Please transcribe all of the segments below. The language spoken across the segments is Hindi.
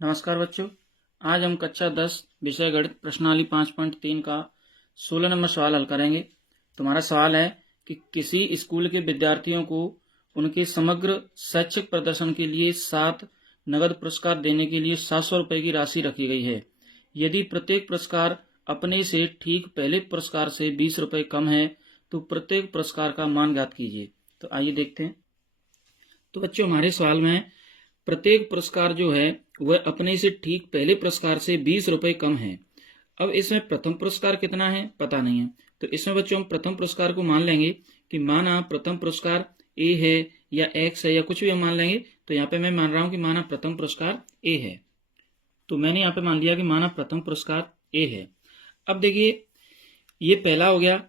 नमस्कार बच्चों। आज हम कक्षा 10 विषय गणित प्रश्नावली 5.3 का 16 नंबर सवाल हल करेंगे। तुम्हारा सवाल है कि किसी स्कूल के विद्यार्थियों को उनके समग्र शैक्षिक प्रदर्शन के लिए 7 नगद पुरस्कार देने के लिए 700 रुपये की राशि रखी गई है। यदि प्रत्येक पुरस्कार अपने से ठीक पहले पुरस्कार से 20 रुपये कम है तो प्रत्येक पुरस्कार का मान ज्ञात कीजिए। तो आइए देखते हैं। तो बच्चों, हमारे सवाल में प्रत्येक पुरस्कार जो है वह अपने से ठीक पहले पुरस्कार से 20 रुपये कम है। अब इसमें प्रथम पुरस्कार कितना है पता नहीं है, तो इसमें बच्चों हम प्रथम पुरस्कार को मान लेंगे कि माना प्रथम पुरस्कार ए है या एक्स है या कुछ भी हम मान लेंगे। तो यहाँ पे मैं मान रहा हूं कि माना प्रथम पुरस्कार ए है, तो मैंने यहाँ पे मान लिया कि माना प्रथम पुरस्कार ए है। अब देखिए, ये पहला हो गया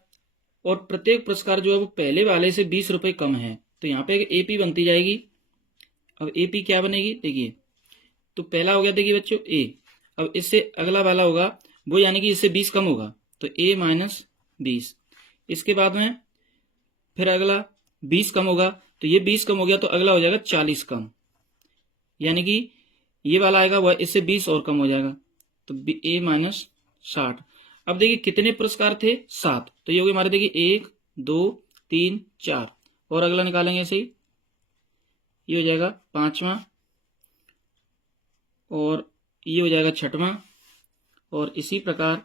और प्रत्येक पुरस्कार जो है वो पहले वाले से 20 रुपये कम है, तो यहाँ पे एपी बनती जाएगी। अब एपी क्या बनेगी, देखिए, तो पहला हो गया देखिए बच्चों ए। अब इससे अगला वाला होगा वो यानी कि इससे 20 कम होगा, तो ए माइनस 20। इसके बाद में फिर अगला 20 कम होगा, तो ये 20 कम हो गया तो अगला हो जाएगा 40 कम, यानी कि ये वाला आएगा वह इससे 20 और कम हो जाएगा, तो ए माइनस 60। अब देखिए कितने पुरस्कार थे, 7, तो ये हो गए हमारे देखिए 1 2 3 4, और अगला निकालेंगे ऐसे ही, ये हो जाएगा 5वां, और ये हो जाएगा 6वां, और इसी प्रकार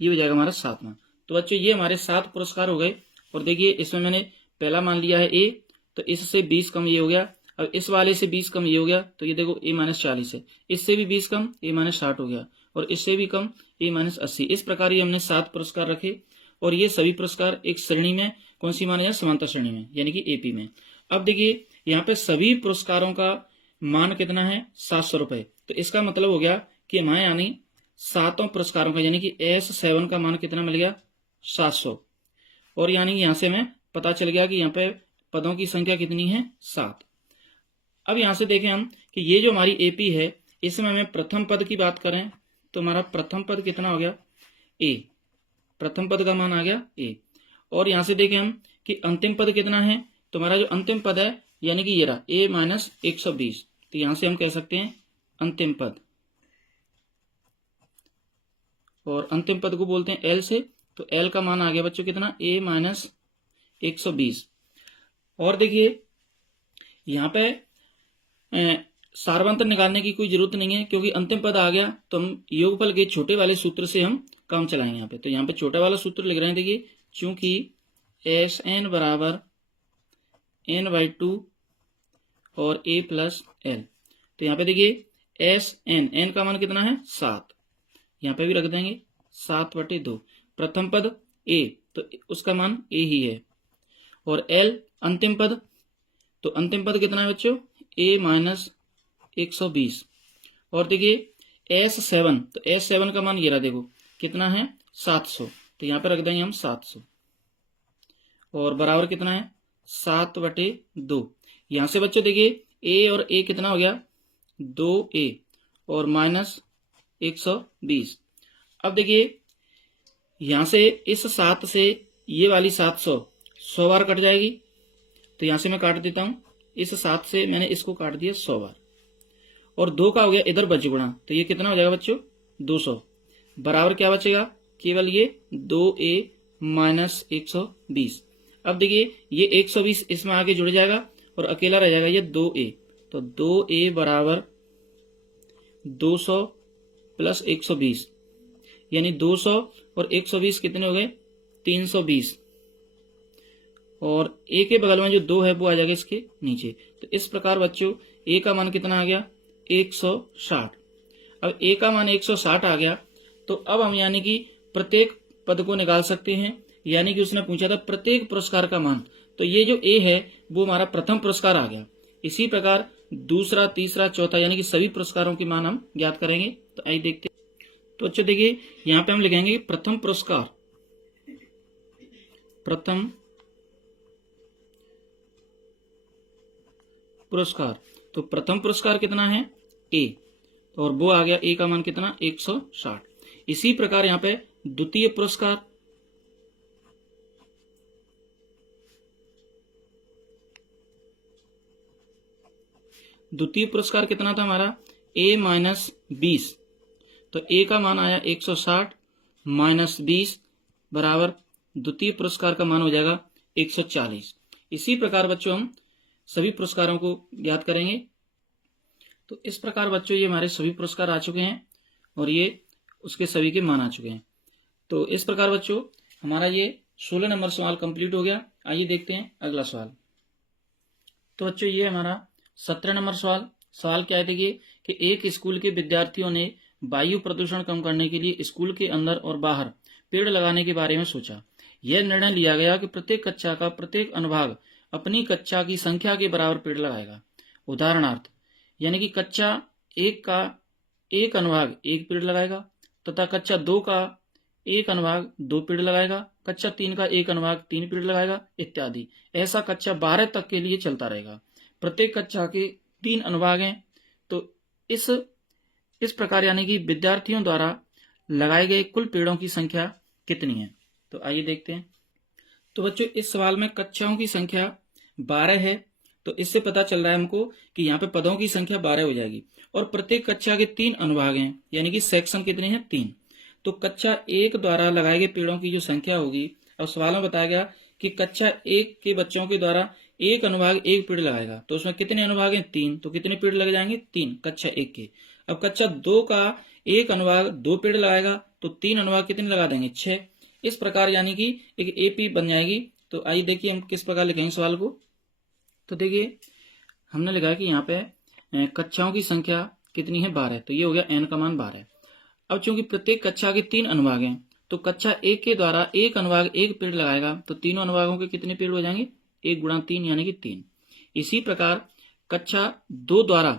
ये हो जाएगा हमारा 7वां। तो बच्चों ये हमारे 7 पुरस्कार हो गए। और देखिए इसमें मैंने पहला मान लिया है ए, तो इससे 20 कम ये हो गया। अब इस वाले से 20 कम ये हो गया, तो ये देखो ए माइनस 40 है। इससे भी 20 कम ए माइनस 60 हो गया, और इससे भी कम ए माइनस 80। इस प्रकार ये हमने 7 पुरस्कार रखे, और ये सभी पुरस्कार एक श्रेणी में कौन सी माने जाए, समांतर श्रेणी में, यानी कि एपी में। अब देखिए यहाँ पे सभी पुरस्कारों का मान कितना है, 700 रुपये। तो इसका मतलब हो गया कि हमारे यानी 7 पुरस्कारों का यानी कि S7 का मान कितना मिल गया, 700। और यानी यहाँ से हमें पता चल गया कि यहाँ पे पदों की संख्या कितनी है, 7। अब यहाँ से देखें हम कि ये जो हमारी एपी है, इसमें हमें प्रथम पद की बात करें तो हमारा प्रथम पद कितना हो गया, ए। प्रथम पद का मान आ गया ए। और यहाँ से देखें हम कि अंतिम पद कितना है, तो हमारा जो अंतिम पद है यानी कि ये रहा ए माइनस 120। तो यहां से हम कह सकते हैं अंतिम पद, और अंतिम पद को बोलते हैं एल से। तो एल का मान आ गया बच्चों कितना, ए माइनस 120। और देखिए यहाँ पे सारवंतर निकालने की कोई जरूरत नहीं है, क्योंकि अंतिम पद आ गया तो हम योगफल के छोटे वाले सूत्र से हम काम चलाएंगे यहाँ पे। तो यहाँ पे छोटा वाला सूत्र लिख रहे हैं, देखिए, चूंकि एस एन बराबर n/2 और a प्लस एल। तो यहाँ पे देखिए एस एन का मान कितना है, 7। यहाँ पे भी रख देंगे 7/2। प्रथम पद a, तो उसका मान a ही है। और l अंतिम पद, तो अंतिम पद कितना है बच्चों, a माइनस 120। और देखिए S7, तो S7 का मान ये रहा, देखो कितना है, 700। तो यहाँ पे रख देंगे हम 700, और बराबर कितना है, 7/2। यहां से बच्चों देखिए ए और ए कितना हो गया, 2a, और माइनस 120। अब देखिए यहां से इस 7 से ये वाली 700 100 बार कट जाएगी, तो यहां से मैं काट देता हूं, इस 7 से मैंने इसको काट दिया 100 बार, और 2 का हो गया इधर बच गुणा, तो ये कितना हो जाएगा बच्चों, 200। बराबर क्या बचेगा, केवल ये 2a माइनस 120। अब देखिए ये 120 इसमें आगे जुड़ जाएगा और अकेला रह जाएगा ये 2a, तो 2a बराबर 200 प्लस 120, यानी 200 और 120 कितने हो गए, 320। और a के बगल में जो 2 है वो आ जाएगा इसके नीचे। तो इस प्रकार बच्चों a का मान कितना आ गया, 160। अब a का मान 160 आ गया, तो अब हम यानी कि प्रत्येक पद को निकाल सकते हैं। यानी कि उसने पूछा था प्रत्येक पुरस्कार का मान, तो ये जो ए है वो हमारा प्रथम पुरस्कार आ गया। इसी प्रकार दूसरा, तीसरा, चौथा यानी कि सभी पुरस्कारों के मान हम ज्ञात करेंगे। तो आइए देखते हैं। तो अच्छा देखिए यहाँ पे हम लिखेंगे प्रथम पुरस्कार, प्रथम पुरस्कार। तो प्रथम पुरस्कार कितना है, ए, और वो आ गया ए का मान कितना, 160। इसी प्रकार यहाँ पे द्वितीय पुरस्कार, द्वितीय पुरस्कार कितना था हमारा a माइनस 20, तो a का मान आया 160 माइनस 20 बराबर द्वितीय पुरस्कार का मान हो जाएगा 140। इसी प्रकार बच्चों हम सभी पुरस्कारों को ज्ञात करेंगे। तो इस प्रकार बच्चों ये हमारे सभी पुरस्कार आ चुके हैं और ये उसके सभी के मान आ चुके हैं। तो इस प्रकार बच्चों हमारा ये 16 नंबर सवाल कंप्लीट हो गया। आइए देखते हैं अगला सवाल। तो बच्चों ये हमारा 17 नंबर सवाल क्या है देखिए कि एक स्कूल के विद्यार्थियों ने वायु प्रदूषण कम करने के लिए स्कूल के अंदर और बाहर पेड़ लगाने के बारे में सोचा। यह निर्णय लिया गया कि प्रत्येक कक्षा का प्रत्येक अनुभाग अपनी कक्षा की संख्या के बराबर पेड़ लगाएगा। उदाहरणार्थ यानी कि कक्षा 1 का एक अनुभाग 1 पेड़ लगाएगा तथा कक्षा 2 का एक अनुभाग 2 पेड़ लगाएगा, कक्षा 3 का एक अनुभाग 3 पेड़ लगाएगा इत्यादि। ऐसा कक्षा 12 तक के लिए चलता रहेगा। प्रत्येक कक्षा के 3 अनुभाग हैं। तो इस प्रकार यानी कि विद्यार्थियों द्वारा लगाए गए कुल पेड़ों की संख्या कितनी है। तो आइए देखते हैं। तो बच्चों इस सवाल में कक्षाओं की संख्या 12 है। तो इससे पता चल रहा है हमको कि यहाँ पे पदों की संख्या 12 हो जाएगी और प्रत्येक कक्षा के 3 अनुभाग हैं यानी कि सेक्शन कितने हैं 3। तो कक्षा 1 द्वारा लगाए गए पेड़ों की जो संख्या होगी, अब सवाल में बताया गया कि कक्षा 1 के बच्चों के द्वारा एक अनुभाग 1 पेड़ लगाएगा। तो उसमें कितने अनुभाग हैं 3, तो कितने पेड़ लगे जाएंगे 3 कक्षा 1 के। अब कक्षा 2 का एक अनुभाग 2 पेड़ लगाएगा तो 3 अनुभाग कितने लगा देंगे 6। इस प्रकार यानी कि एक एपी बन जाएगी। तो आइए देखिए हम किस प्रकार लिखेंगे सवाल को। तो देखिए हमने लिखा कि यहाँ पे कक्षाओं की संख्या कितनी है 12, तो ये हो गया n का मान 12। अब चूंकि प्रत्येक कक्षा के 3 अनुभाग हैं तो कक्षा 1 के द्वारा एक अनुभाग 1 पेड़ लगाएगा तो तीनों अनुभागों के कितने पेड़ हो जाएंगे 1 गुणा 3 यानी कि 3। इसी प्रकार कक्षा 2 द्वारा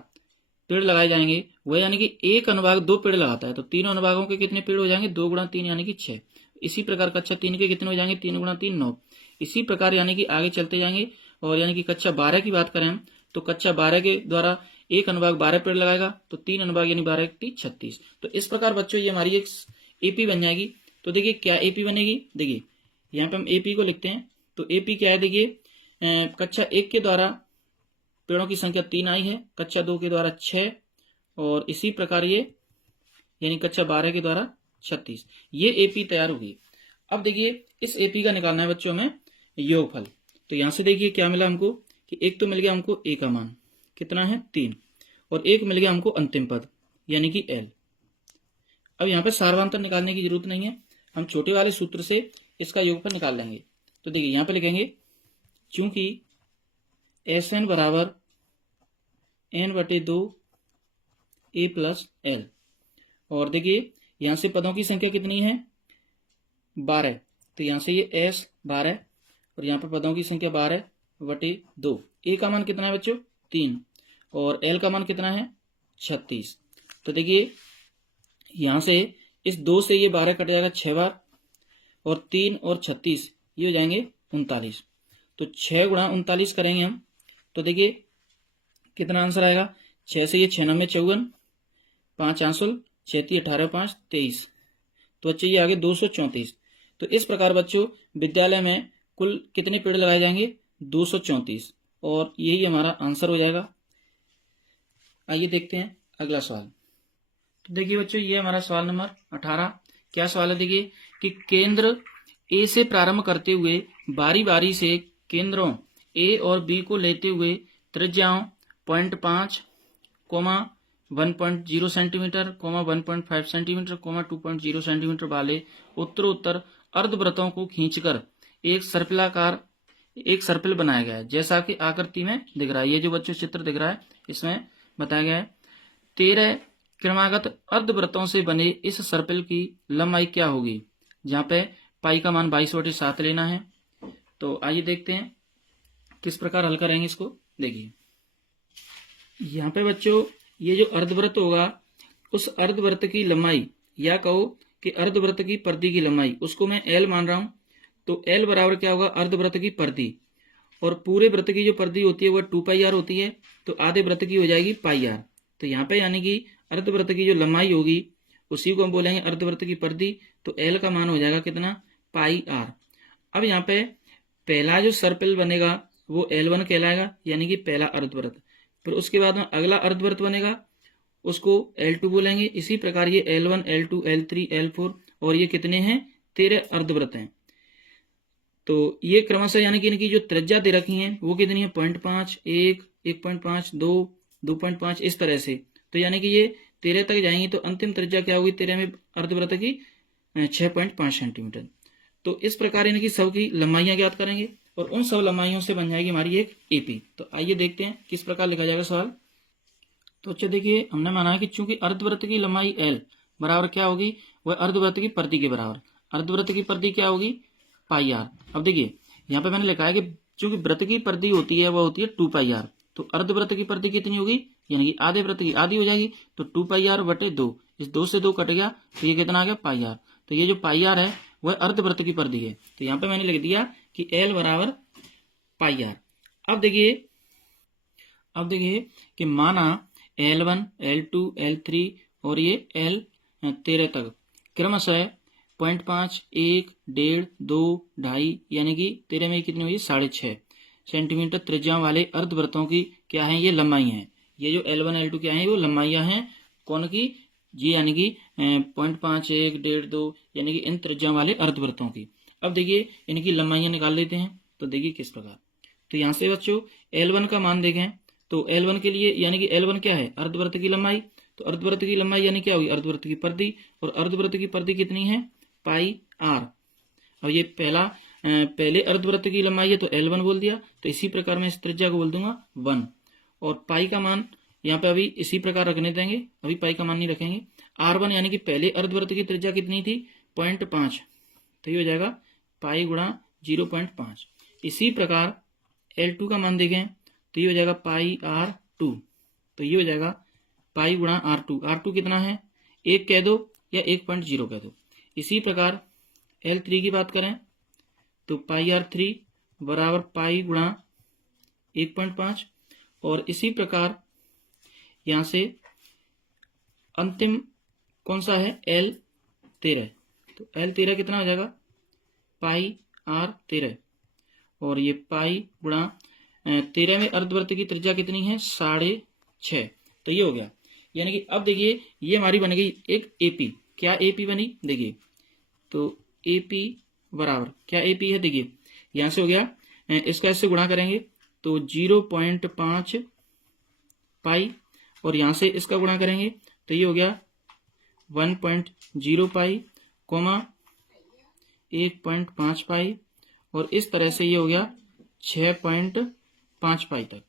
पेड़ लगाए जाएंगे, वह यानी कि एक अनुभाग 2 पेड़ लगाता है तो तीनों अनुभागों के कितने पेड़ हो जाएंगे 2 गुणा 3 यानी कि 6। इसी प्रकार कक्षा 3 के कितने हो जाएंगे 3 गुणा 3 9। इसी प्रकार यानी कि आगे चलते जाएंगे और यानी कि कक्षा 12 की बात करें तो कक्षा 12 के द्वारा एक अनुभाग 12 पेड़ लगाएगा तो 3 अनुभाग यानी 12 × 36। तो इस प्रकार बच्चों ये हमारी एक एपी बन जाएगी। तो देखिए क्या एपी बनेगी, देखिए यहाँ पे हम एपी को लिखते हैं। तो एपी क्या है देखिए कक्षा 1 के द्वारा पेड़ों की संख्या 3 आई है, कक्षा 2 के द्वारा 6 और इसी प्रकार ये यानी कक्षा 12 के द्वारा 36। ये एपी तैयार होगी। अब देखिए इस एपी का निकालना है बच्चों में योगफल। तो यहां से देखिए क्या मिला हमको कि एक तो मिल गया हमको ए का मान कितना है 3 और एक मिल गया हमको अंतिम पद यानी कि एल। अब यहाँ पे सार्वधातुक निकालने की जरूरत नहीं है, हम छोटे वाले सूत्र से इसका योगफल निकाल लेंगे। तो देखिए यहाँ पे लिखेंगे चूंकि एस एन बराबर n/2 a प्लस एल और देखिए यहाँ से पदों की संख्या कितनी है 12, तो यहाँ से ये s 12 और यहाँ पर पदों की संख्या 12/2। ए का मान कितना है बच्चों 3 और एल का मान कितना है 36। तो देखिए यहाँ से इस 2 से ये 12 कट जाएगा 6 बार और 3 और 36 ये हो जाएंगे 39। तो 6 गुणा 39 करेंगे हम तो देखिए कितना आंसर आएगा 6 से ये 6 9 54, 5 आंसुल 6 18 5 23। तो बच्चे ये आगे 234। तो इस प्रकार बच्चों विद्यालय में कुल कितने पेड़ लगाए जाएंगे 234 और यही हमारा आंसर हो जाएगा। आइए देखते हैं अगला सवाल। तो देखिए बच्चों ये हमारा सवाल नंबर 18। क्या सवाल है देखिए कि केंद्र ए से प्रारंभ करते हुए बारी बारी से केंद्रों ए और बी को लेते हुए त्रिज्याओं 0.5, 1.0 सेंटीमीटर, 1.5 सेंटीमीटर, 2.0 सेंटीमीटर वाले उत्तरोत्तर अर्धवृत्तों को खींचकर एक सर्पिल बनाया गया है जैसा कि आकृति में दिख रहा है। ये जो बच्चों चित्र दिख रहा है इसमें बताया गया है 13 क्रमागत अर्धवृत्तों से बने इस सर्पिल की लंबाई क्या होगी, जहाँ पे पाई का मान 22/7 लेना है। तो आइए देखते हैं किस प्रकार हल करेंगे इसको। देखिए यहाँ पे बच्चों ये जो अर्धवृत्त होगा उस अर्धवृत्त की लंबाई या कहो कि अर्धवृत्त की परिधि की लंबाई उसको मैं एल मान रहा हूं। तो एल बराबर क्या होगा अर्धवृत्त की परिधि और पूरे वृत्त की जो परिधि होती है वह 2πr होती है तो आधे वृत्त की हो जाएगी πr। तो यहाँ पे यानी कि अर्धवृत्त की जो लंबाई होगी उसी को हम बोलेंगे अर्धवृत्त की परिधि। तो एल का मान हो जाएगा कितना πr। अब यहाँ पे पहला जो सर्पिल बनेगा वो L1 कहलाएगा यानी कि पहला अर्धवृत्त। फिर उसके बाद में अगला अर्धवृत्त बनेगा, उसको L2 बोलेंगे। इसी प्रकार ये L1, L2, L3, L4 और ये कितने हैं, 13 अर्धवृत्त हैं। तो ये क्रमशः यानी कि इनकी जो त्रिज्या दे रखी है वो कितनी है, 0.5, 1, 1.5, 2, 2.5, इस तरह से। तो यानी कि ये 13 तक जाएंगी तो अंतिम त्रिज्या क्या होगी 13 में अर्धवृत्त की, 6.5 सेंटीमीटर। तो इस प्रकार इनकी सबकी लंबाइयां ज्ञात करेंगे और उन सब लंबाइयों से बन जाएगी हमारी एक एपी। तो आइए देखते हैं किस प्रकार लिखा जाएगा सवाल। तो अच्छा देखिए, हमने माना है कि चूंकि अर्धवृत्त की लंबाई L बराबर क्या होगी, वह अर्धवृत्त की परिधि के बराबर। अर्धवृत्त की परिधि क्या होगी, पाई आर। अब देखिए यहाँ पे मैंने लिखा है कि चूंकि वृत्त की परिधि होती है वह होती है 2 पाई आर, तो अर्धवृत्त की परिधि कितनी होगी, यानी कि आधे वृत्त की आधी हो जाएगी, तो 2 पाई आर बटे 2, इस 2 से 2 कट गया तो ये कितना आ गया, पाई आर। तो ये जो पाई आर है वह अर्धवृत्त की परिधि है। तो यहाँ पे मैंने लिख दिया कि L बराबर पाई आर। अब देखिए कि माना L1, L2, L3 और ये L13 तक क्रमशः 0.5, 1, 1.5, 2, 2.5 यानी कि 13 में कितनी हुई, 6.5 सेंटीमीटर त्रिज्या वाले अर्धवृत्तों की क्या है, ये लंबाई है। ये जो L1, L2 क्या है वो लंबाइयां हैं कौन की, जी यानी कि 0.5, 1, 1.5, 2 यानी कि इन त्रिज्या वाले अर्धवृत्तों की। अब देखिए इनकी लंबाइयां निकाल लेते हैं। तो देखिए किस प्रकार, तो यहाँ से बच्चों L1 का मान देखें तो L1 के लिए यानी कि L1 क्या है, अर्धवृत्त की लंबाई। तो अर्धवृत्त की लंबाई यानी क्या होगी, अर्धवृत्त की परिधि, और अर्धवृत्त की परिधि कितनी है, पाई आर। और ये पहले अर्धवृत्त की लंबाई है तो L1 बोल दिया, तो इसी प्रकार मैं इस त्रिज्या को बोल दूंगा 1। और पाई का मान यहाँ पे अभी इसी प्रकार रखने देंगे, अभी पाई का मान नहीं रखेंगे। R1 यानी कि पहले अर्धवृत्त की त्रिज्या कितनी थी, 0.5, तो ये हो जाएगा पाई गुणा 0.5। इसी प्रकार L2 का मान देखें तो ये हो जाएगा पाई R2, तो ये हो जाएगा पाई गुणा R2। R2 कितना है, 1 कह दो या 1.0 कह दो। इसी प्रकार L3 की बात करें तो पाई R3 बराबर पाई गुणा 1.5। और इसी प्रकार यहाँ से अंतिम कौन सा है, L13, तो L13 कितना हो जाएगा, पाई R13। और ये पाई गुणा 13 में अर्धवृत्त की त्रिज्या कितनी है, 6.5, तो ये हो गया। यानी कि अब देखिए ये हमारी बन गई एक एपी। क्या एपी बनी, देखिए तो एपी बराबर क्या एपी है, देखिए यहां से हो गया, इसका इससे गुणा करेंगे तो 0.5 पाई, और यहां से इसका गुणा करेंगे तो ये हो गया 1.0 पाई, 1.5 पाई, और इस तरह से ये हो गया 6.5 पाई तक।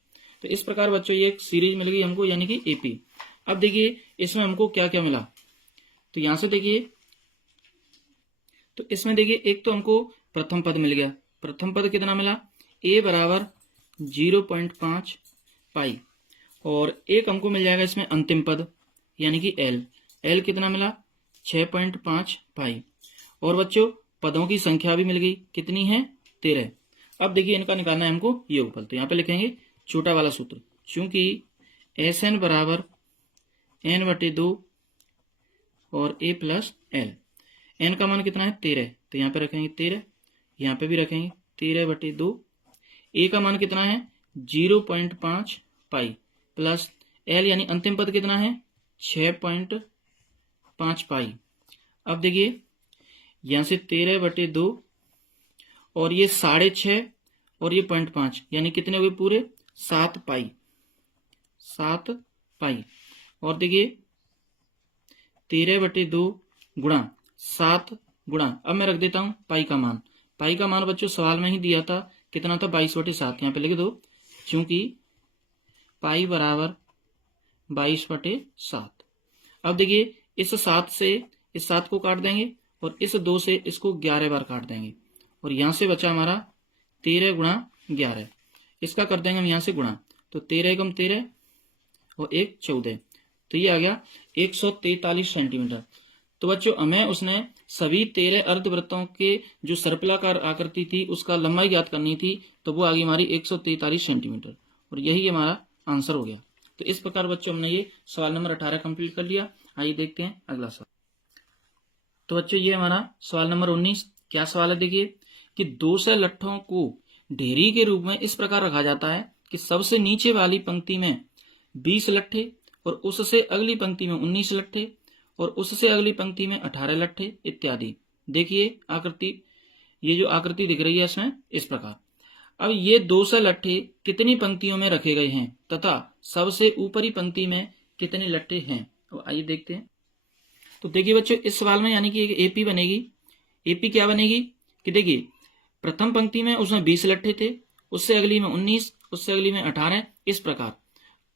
तो इस प्रकार बच्चों ये एक सीरीज मिल गई हमको, यानी कि एपी। अब देखिए इसमें हमको क्या क्या मिला, तो यहां से देखिए तो इसमें देखिए एक तो हमको प्रथम पद मिल गया। प्रथम पद कितना मिला, a बराबर 0.5 पाई, और एक हमको मिल जाएगा इसमें अंतिम पद यानी कि L कितना मिला, 6.5 पाई। और बच्चों पदों की संख्या भी मिल गई, कितनी है, 13। अब देखिए इनका निकालना है हमको योगफल। तो यहाँ पे लिखेंगे छोटा वाला सूत्र, चूंकि SN बराबर n/2 और a प्लस L। n का मान कितना है, 13, तो यहाँ पे रखेंगे 13, यहाँ पे भी रखेंगे 13/2। a का मान कितना है, 0.5 पाई प्लस L यानी अंतिम पद कितना है, 6.5 पाई। अब देखिए यहाँ से 13/2 और ये 6.5 और ये 0.5 यानी कितने हुए पूरे, 7 पाई। और देखिए 13/2 गुणा 7 गुणा, अब मैं रख देता हूं पाई का मान। पाई का मान बच्चों सवाल में ही दिया था, कितना था, 22/7। यहाँ पे लिख दो, क्योंकि पाई बराबर 22/7। अब देखिए इस 7 से इस 7 को काट देंगे और इस 2 से इसको 11 बार काट देंगे, और यहां से बचा हमारा 13 गुणा 11। इसका कर देंगे हम यहां से गुणा, तो 13 एकम 13 और 1 14, तो ये आ गया 143 सेंटीमीटर। तो बच्चों हमें उसने सभी 13 अर्धवृत्तों के जो सर्पिलाकार आकृति थी उसका लंबाई ज्ञात करनी थी, तो वो आ गई हमारी 143 सेंटीमीटर, और यही हमारा आंसर हो गया। तो इस प्रकार बच्चों हमने ये सवाल नंबर 18 कंप्लीट कर लिया। आइए देखते हैं अगला सवाल। तो बच्चों ये हमारा सवाल नंबर 19। क्या सवाल है, देखिए कि 200 लट्ठों को ढेरी के रूप में इस प्रकार रखा जाता है कि सबसे नीचे वाली पंक्ति में 20 लट्ठे और उससे अगली पंक्ति में 19 लट्ठे और उससे अगली पंक्ति में 18 लट्ठे इत्यादि। देखिए आकृति, ये जो आकृति दिख रही है इसमें इस प्रकार। अब ये 200 लट्ठे कितनी पंक्तियों में रखे गए हैं तथा सबसे ऊपरी पंक्ति में कितने लट्ठे हैं, तो आइए देखते हैं। तो देखिए बच्चों, इस सवाल में यानी कि एक एपी बनेगी। एपी क्या बनेगी कि देखिए प्रथम पंक्ति में उसमें 20 लट्ठे थे, उससे अगली में 19, उससे अगली में 18, इस प्रकार।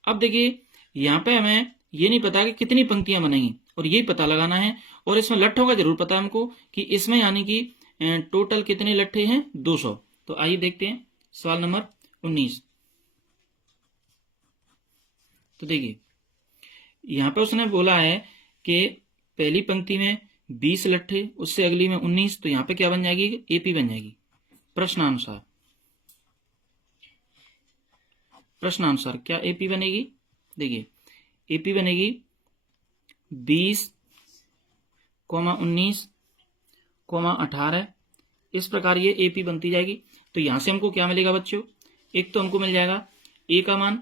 अब देखिए यहाँ पे हमें ये नहीं पता कि कितनी पंक्तियां बनेंगी और यही पता लगाना है, और इसमें लट्ठों का जरूर पता है हमको कि इसमें यानी कि टोटल कितने लट्ठे हैं 200। तो आइए देखते हैं सवाल नंबर 19। तो देखिए यहाँ पे उसने बोला है कि पहली पंक्ति में 20 लट्ठे, उससे अगली में 19, तो यहाँ पे क्या बन जाएगी, एपी बन जाएगी। प्रश्नानुसार क्या एपी बनेगी, देखिए एपी बनेगी 20, 19, 18, इस प्रकार ये एपी बनती जाएगी। तो यहां से हमको क्या मिलेगा बच्चों, एक तो हमको मिल जाएगा ए का मान,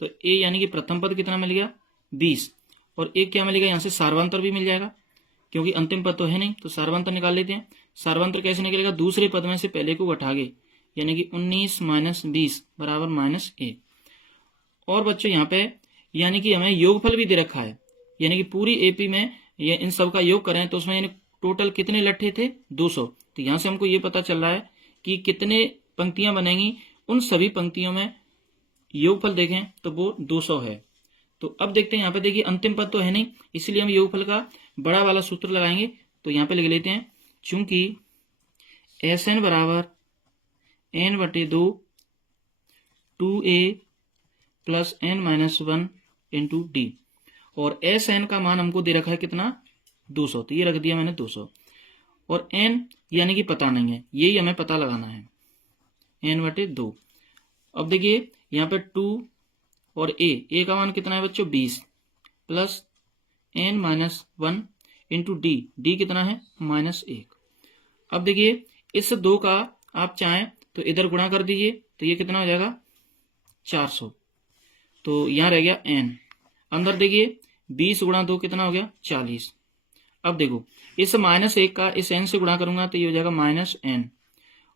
तो ए यानी कि प्रथम पद कितना मिल गया 20, और एक क्या मिलेगा यहाँ से सार्वंतर भी मिल जाएगा, क्योंकि अंतिम पद तो है नहीं, तो सार्वंतर निकाल लेते हैं। सार्वंतर कैसे निकलेगा, दूसरे पद में से पहले को घटा के, यानी कि 19 - 20 बराबर -1। और बच्चों यहाँ पे यानी कि हमें योगफल भी दे रखा है, यानी कि पूरी एपी में ये इन सब का योग करें तो उसमें यानी टोटल कितने लट्ठे थे 200। तो यहाँ से हमको ये पता चल रहा है कि कितने पंक्तियां बनेंगी, उन सभी पंक्तियों में योगफल देखें तो वो 200 है। तो अब देखते हैं यहाँ पे, देखिए अंतिम पद तो है नहीं, इसलिए हम योगफल का बड़ा वाला सूत्र लगाएंगे। तो यहाँ पे लिख लेते हैं, चूंकि SN बराबर N/2 2A + N-1 × D, और SN का मान हमको दे रखा है कितना 200, तो ये रख दिया मैंने 200, और N यानी कि पता नहीं है, यही हमें पता लगाना है N/2। अब देखिए यहाँ पे 2 और A का मान कितना है बच्चों 20 + N-1 × D कितना है -1। अब देखिए इस 2 का आप चाहें तो इधर गुणा कर दीजिए, तो ये कितना हो जाएगा 400, तो यहाँ रह गया N। अंदर देखिए 20 × 2 कितना हो गया 40। अब देखो इस -1 का इस N से गुणा करूंगा तो ये हो जाएगा -N,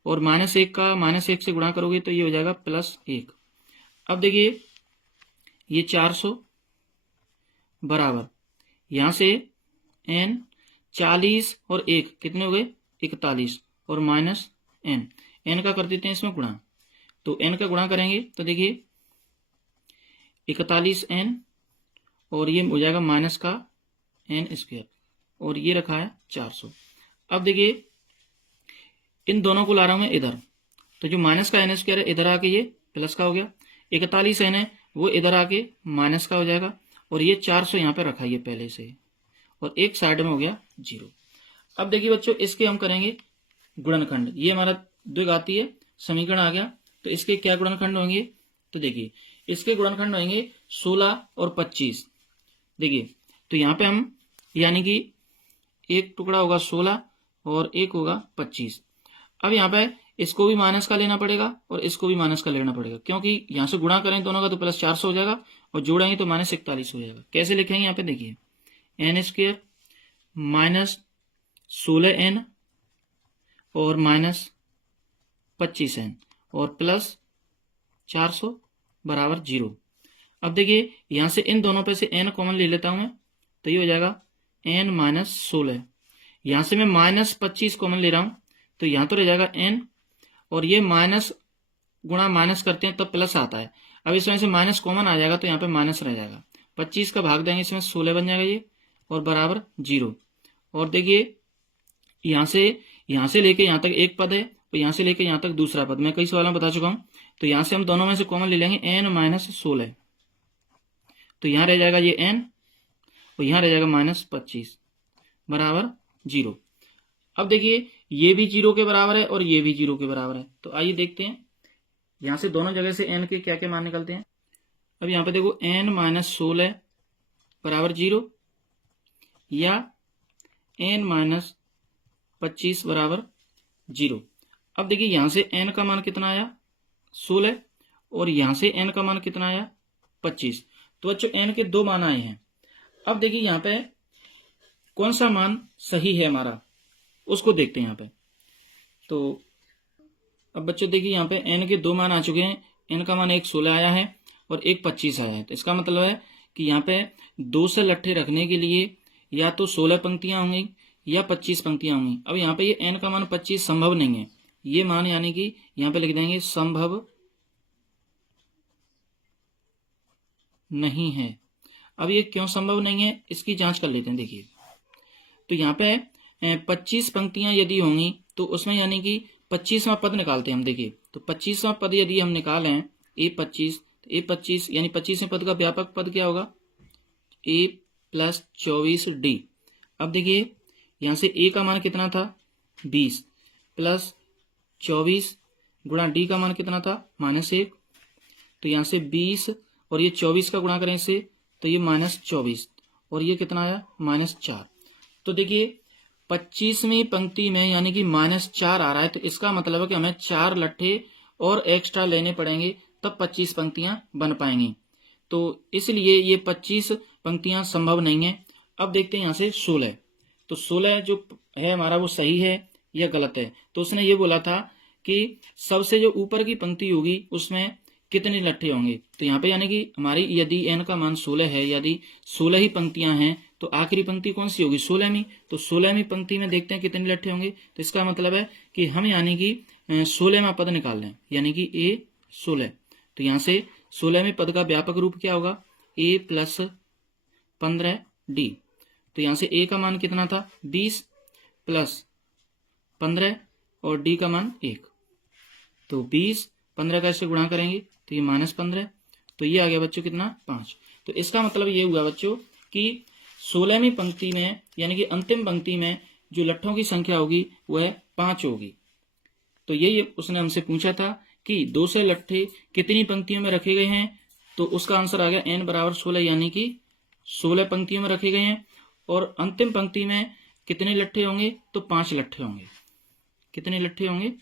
और -1 का -1 से गुणा करोगे तो ये हो जाएगा +1। अब देखिए ये 400 बराबर यहाँ से N 40 और 1 कितने हो गए 41, और -N का कर देते हैं इसमें गुणा। तो N का गुणा करेंगे तो देखिए 41N, और ये हो जाएगा माइनस का N², और ये रखा है 400। अब देखिए इन दोनों को ला रहा हूं मैं इधर, तो जो माइनस का N² है इधर आके ये प्लस का हो गया, 41N है वो इधर आके माइनस का हो जाएगा, और ये 400 यहाँ पे रखा है ये पहले से, और एक साइड में हो गया 0। अब देखिए बच्चों इसके हम करेंगे गुणनखंड। ये हमारा द्विघातीय समीकरण आ गया, तो इसके क्या गुणनखंड होंगे, तो देखिए इसके गुणनखंड होंगे 16 और 25। देखिए तो यहाँ पे हम यानी कि एक टुकड़ा होगा 16 और एक होगा 25। अब यहाँ पे इसको भी माइनस का लेना पड़ेगा और इसको भी माइनस का लेना पड़ेगा, क्योंकि यहाँ से गुणा करें दोनों का तो +400 हो जाएगा, और जोड़ेंगे तो -41 हो जाएगा। कैसे लिखेंगे यहाँ पे देखिए N² -16N और -25N और +400 बराबर 0। अब देखिए यहाँ से इन दोनों पे से N कॉमन ले लेता हूं मैं, तो ये हो जाएगा N -16। यहाँ से मैं -25 कॉमन ले रहा हूं, तो यहाँ तो रह जाएगा N, और ये माइनस गुणा माइनस करते हैं तब प्लस आता है। अब इसमें से माइनस कॉमन आ जाएगा तो यहाँ पे माइनस रह जाएगा, 25 का भाग देंगे इसमें 16 बन जाएगा ये, और बराबर 0। और देखिए यहाँ से लेके यहाँ तक एक पद है, और यहाँ से लेके यहाँ तक दूसरा पद, मैं कई सवालों में बता चुका हूँ। तो यहाँ से हम दोनों में से कॉमन ले लेंगे N -16, तो यहाँ रह जाएगा ये N, और यहाँ रह जाएगा -25 बराबर 0। अब देखिए ये भी 0 के बराबर है और ये भी 0 के बराबर है, तो आइए देखते हैं यहाँ से दोनों जगह से N के क्या क्या मान निकलते हैं। अब यहाँ पे देखो N -16 बराबर 0 या N -25 बराबर 0। अब देखिए यहाँ से N का मान कितना आया 16, और यहाँ से N का मान कितना आया 25, तो बच्चों n के 2 मान आए हैं। अब देखिए यहाँ पे कौन सा मान सही है हमारा, उसको देखते हैं यहाँ पे। तो अब बच्चों देखिए यहाँ पे n के 2 मान आ चुके हैं। n का मान एक 16 आया है और एक 25 आया है। तो इसका मतलब है कि यहाँ पे 2 से लट्ठे रखने के लिए या तो 16 पंक्तियां होंगी या 25 पंक्तियां होंगी। अब यहाँ पे ये n का मान 25 संभव नहीं है, ये मान यानी कि यहाँ पे लिख देंगे संभव नहीं है। अब ये क्यों संभव नहीं है इसकी जांच कर लेते हैं। देखिए तो यहाँ पे 25 पंक्तियां यदि होंगी तो उसमें यानी कि 25वां पद निकालते हैं हम। देखिए तो 25वां पद यदि हम निकालें a25, तो a25 यानी 25वें पद का व्यापक पद क्या होगा, a + 24d। अब देखिए यहाँ से a का मान कितना था 20 + 24 गुणा d का मान कितना था -1। तो यहाँ से 20 और ये 24 का गुणा करें इससे तो ये -24 और ये कितना आया -4। तो देखिए 25वीं पंक्ति में यानी कि -4 आ रहा है, तो इसका मतलब है कि हमें 4 लट्ठे और एक्स्ट्रा लेने पड़ेंगे तब 25 पंक्तियां बन पाएंगी। तो इसलिए ये 25 पंक्तियां संभव नहीं है। अब देखते हैं यहाँ से 16। तो 16 जो है हमारा वो सही है या गलत है। तो उसने ये बोला था कि सबसे जो ऊपर की पंक्ति होगी उसमें कितने लट्ठे होंगे। तो यहाँ पे यानी कि हमारी यदि n का मान 16 है, यदि 16 ही पंक्तियां हैं तो आखिरी पंक्ति कौन सी होगी 16वीं। तो 16वीं पंक्ति में देखते हैं कितने लट्ठे होंगे। तो इसका मतलब है कि हम यानी कि 16वां पद निकाल लें यानी कि a16। तो यहाँ से 16वें पद का व्यापक रूप क्या होगा a + 15d। तो यहाँ से a का मान कितना था 20 + 15 और d का मान 1। तो 20 15 का इससे गुणा करेंगे तो ये -15। तो ये आ गया बच्चों कितना 5। तो इसका मतलब ये हुआ बच्चों कि 16वीं पंक्ति में यानी कि अंतिम पंक्ति में जो लट्ठों की संख्या होगी वह 5 होगी। तो ये उसने हमसे पूछा था कि 2 से लट्ठे कितनी पंक्तियों में रखे गए हैं। तो उसका आंसर आ गया n = 16 यानी कि 16 पंक्तियों में रखे गए हैं। और अंतिम पंक्ति में कितने लट्ठे होंगे तो 5 लट्ठे होंगे। कितने लट्ठे होंगे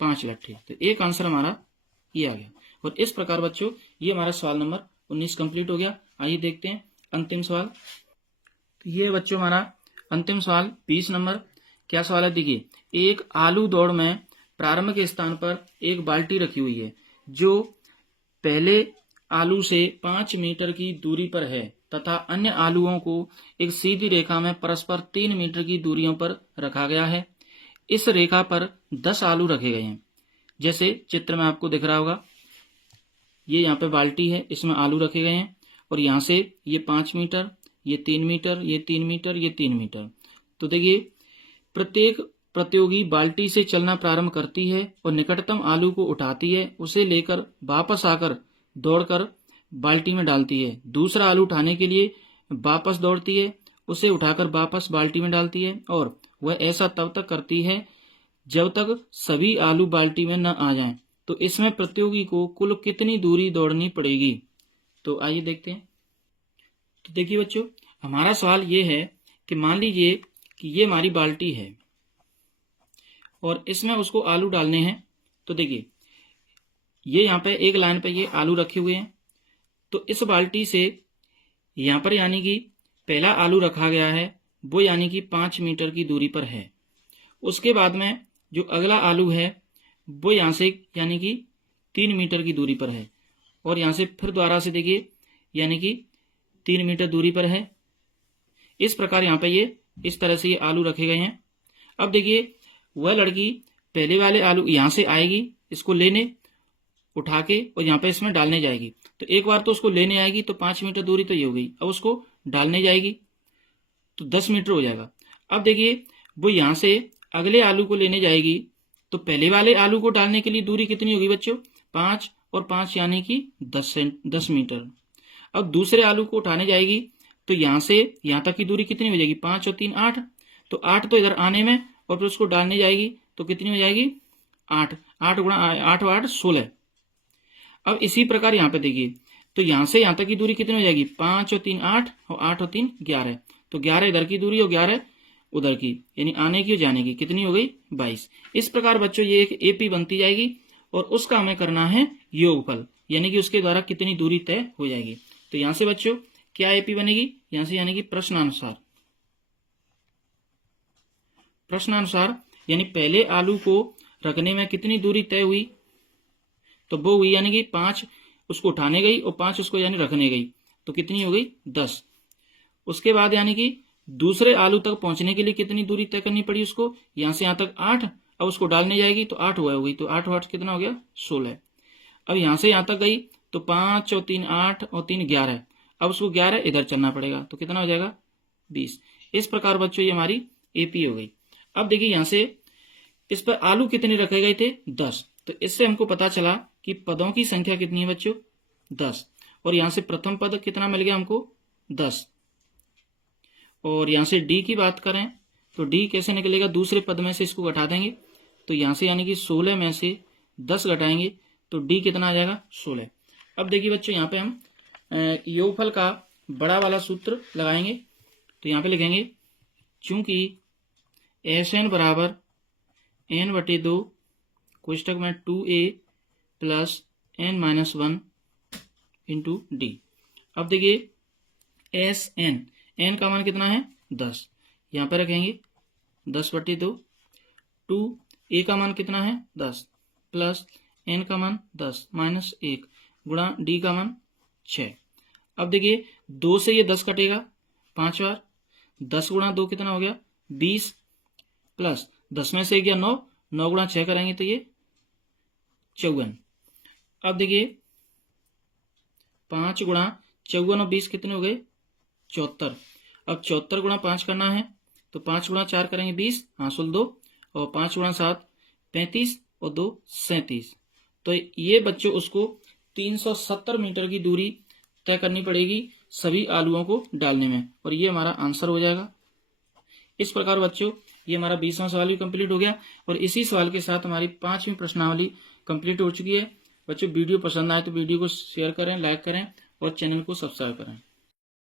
5 लट्ठे। तो एक आंसर हमारा ये आ गया। और इस प्रकार बच्चों ये हमारा सवाल नंबर 19 कंप्लीट हो गया। आइए देखते हैं अंतिम सवाल। तो ये बच्चों हमारा अंतिम सवाल 20 नंबर। क्या सवाल है देखिए, एक आलू दौड़ में प्रारंभ के स्थान पर एक बाल्टी रखी हुई है जो पहले आलू से 5 मीटर की दूरी पर है तथा अन्य आलुओं को एक सीधी रेखा में परस्पर 3 मीटर की दूरियों पर रखा गया है। इस रेखा पर 10 आलू रखे गए हैं जैसे चित्र में आपको दिख रहा होगा। ये यहाँ पे बाल्टी है, इसमें आलू रखे गए हैं और यहाँ से ये 5 मीटर, ये 3 मीटर, ये 3 मीटर, ये 3 मीटर। तो देखिए प्रत्येक प्रतियोगी बाल्टी से चलना प्रारंभ करती है और निकटतम आलू को उठाती है, उसे लेकर वापस आकर दौड़कर बाल्टी में डालती है। दूसरा आलू उठाने के लिए वापस दौड़ती है, उसे उठाकर वापस बाल्टी में डालती है और वह ऐसा तब तक करती है जब तक सभी आलू बाल्टी में न आ जाएं। तो इसमें प्रतियोगी को कुल कितनी दूरी दौड़नी पड़ेगी। तो आइए देखते हैं। तो देखिए बच्चों हमारा सवाल ये है कि मान लीजिए कि ये हमारी बाल्टी है और इसमें उसको आलू डालने हैं। तो देखिए ये यहाँ पे एक लाइन पे ये आलू रखे हुए हैं। तो इस बाल्टी से यहाँ पर यानी कि पहला आलू रखा गया है वो यानी कि 5 मीटर की दूरी पर है। उसके बाद में जो अगला आलू है वो यहाँ से यानी कि 3 मीटर की दूरी पर है और यहाँ से फिर दोबारा से देखिए यानी कि 3 मीटर दूरी पर है। इस प्रकार यहाँ पे ये इस तरह से ये आलू रखे गए हैं। अब देखिए वह लड़की पहले वाले आलू यहाँ से आएगी, इसको लेने उठा के और यहाँ पे इसमें डालने जाएगी। तो एक बार तो उसको लेने आएगी तो 5 मीटर दूरी तो ये हो गई। अब उसको डालने जाएगी तो 10 मीटर हो जाएगा। अब देखिए वो यहाँ से अगले आलू को लेने जाएगी तो पहले वाले आलू को डालने के लिए दूरी कितनी होगी बच्चों 5 और 5 यानी कि 10 मीटर। अब दूसरे आलू को उठाने जाएगी तो यहाँ से यहाँ तक की दूरी कितनी हो जाएगी 5 और 3 8। तो 8 तो इधर आने में और फिर उसको डालने जाएगी तो कितनी हो जाएगी 8। 8 गुणा 8 और 8 16। अब इसी प्रकार यहाँ पे देखिए तो यहाँ से यहाँ तक की दूरी कितनी हो जाएगी 5 और 3 8 और 8 और 3 11। तो 11 इधर की दूरी और 11 उधर की यानी आने की और जाने की कितनी हो गई 22। इस प्रकार बच्चों ये एक एपी बनती जाएगी और उसका हमें करना है योगफल यानी कि उसके द्वारा कितनी दूरी तय हो जाएगी। तो यहां से बच्चों क्या एपी बनेगी, यहां से यानी कि प्रश्नानुसार, यानी पहले आलू को रखने में कितनी दूरी तय हुई, तो वो हुई यानी कि 5 उसको उठाने गई और 5 उसको यानी रखने गई, तो कितनी हो गई 10। उसके बाद यानी कि दूसरे आलू तक पहुंचने के लिए कितनी दूरी तय करनी पड़ी उसको, यहां से यहां तक 8, अब उसको डालने जाएगी तो 8 हुआ हो गई, तो 8 8 कितना हो गया 16। अब यहां से यहां तक गई तो 5 और 3 8 और 3 11, अब उसको 11 इधर चलना पड़ेगा, तो कितना हो जाएगा 20। इस प्रकार बच्चों ये हमारी एपी हो गई। अब देखिए यहां से इस पर आलू कितने रखे गए थे 10, तो इससे हमको पता चला कि पदों की संख्या कितनी है बच्चों 10, और यहां से प्रथम पद कितना मिल गया हमको 10। और यहां से डी की बात करें तो डी कैसे निकलेगा, दूसरे पद में से इसको घटा देंगे, तो यहां से यानी कि 16 में से 10 घटाएंगे तो डी कितना आ जाएगा 16। अब देखिए बच्चों यहाँ पे हम योगफल का बड़ा वाला सूत्र लगाएंगे, तो यहाँ पे लिखेंगे चूंकि एस एन बराबर n/2 कोष्टक में 2a plus n-1 into D. अब देखिए एस एन का मान कितना है 10, यहाँ पे रखेंगे 10/2, 2a का मान कितना है 10 प्लस n का मान 10 माइनस 1 गुणा d का मान 6। अब देखिए 2 से ये 10 कटेगा 5 बार, 10 गुणा 2 कितना हो गया 20 प्लस 10 में से गया 9, 9 गुणा 6 करेंगे तो ये 54। अब देखिए 5 गुणा 54 और 20 कितने हो गए 74। अब 74 गुणा 5 करना है तो 5 गुणा 4 करेंगे 20, हासिल 2, और 5 गुणा 7 35 और 2 37। तो ये बच्चों उसको 370 मीटर की दूरी तय करनी पड़ेगी सभी आलुओं को डालने में, और ये हमारा आंसर हो जाएगा। इस प्रकार बच्चों ये हमारा 20वां सवाल भी कंप्लीट हो गया, और इसी सवाल के साथ हमारी 5वीं प्रश्नावली कंप्लीट हो चुकी है। बच्चों वीडियो पसंद आए तो वीडियो को शेयर करें, लाइक करें और चैनल को सब्सक्राइब करें।